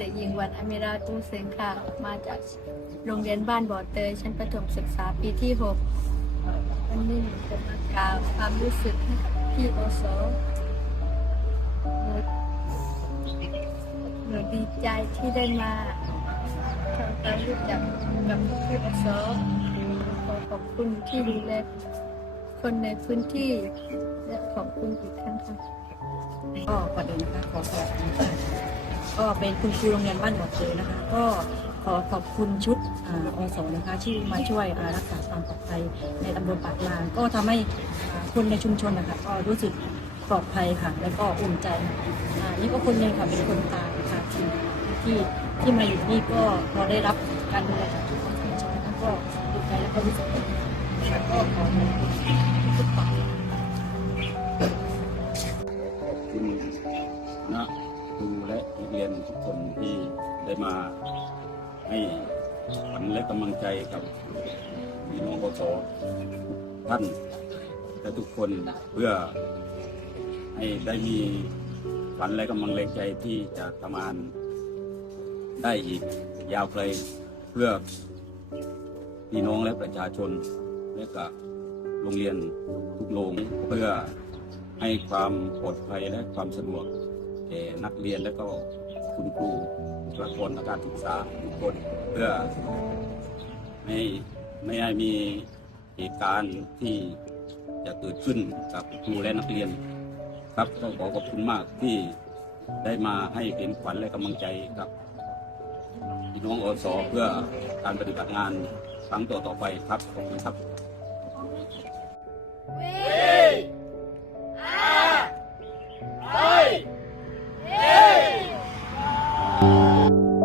รอเมราตูเซงค่ะ มาจากโรงเรียนบ้านบ่อเตย ชั้นประถมศึกษาปีที่ 6 วันนี้หนูจะมากล่าวความรู้สึกให้กับพี่โอโซหนูหนูดีใจที่ได้มาทำความรู้จักกับพี่โอโซขอขอบคุณที่ดูแลคนในพื้นที่และขอบคุณอีกครั้งค่ะก็ก่อนอื่นนะคะขอสวัสดีค่ะ ก็เป็นคุณครูโรงเรียนบ้านบ่อเจอนะคะ ก็ขอขอบคุณชุดอสนะคะที่มาช่วยรักษาความปลอดภัยในตำบลปากลานก็ทำให้คนในชุมชนนะคะก็รู้สึกปลอดภัยค่ะ แล้วก็อุ่นใจนี่ก็คนหนึ่งค่ะเป็นคนตายค่ะที่ที่ที่มาอยู่นี่ก็พอได้รับการดูแลจากทุกคนชุมชนแล้วก็ดีใจแล้วก็รู้สึกดีค่ะก็ขอ คนที่ได้มาให้ขวัญและกำลังใจกับพี่น้องปสท่านและทุกคนเพื่อให้ได้มีขวัญและกำลังแรงใจที่จะทำงานได้อีกยาวไกลเพื่อพี่น้องและประชาชน และก็โรงเรียนทุกโรงเพื่อให้ความปลอดภัยและความสะดวกแก่นักเรียนและก็ คุณครูบุคลากรทางการศึกษาทุกคนเพื่อไม่ไม่ให้มีเหตุการณ์ที่จะเกิดขึ้นกับครูและนักเรียน ครับก็ขอขอบคุณมากที่ได้มาให้เห็นขวัญและกำลังใจกับพี่น้องอสเพื่อการปฏิบัติงานครั้งต่อๆไปครับขอบคุณครับ Bye.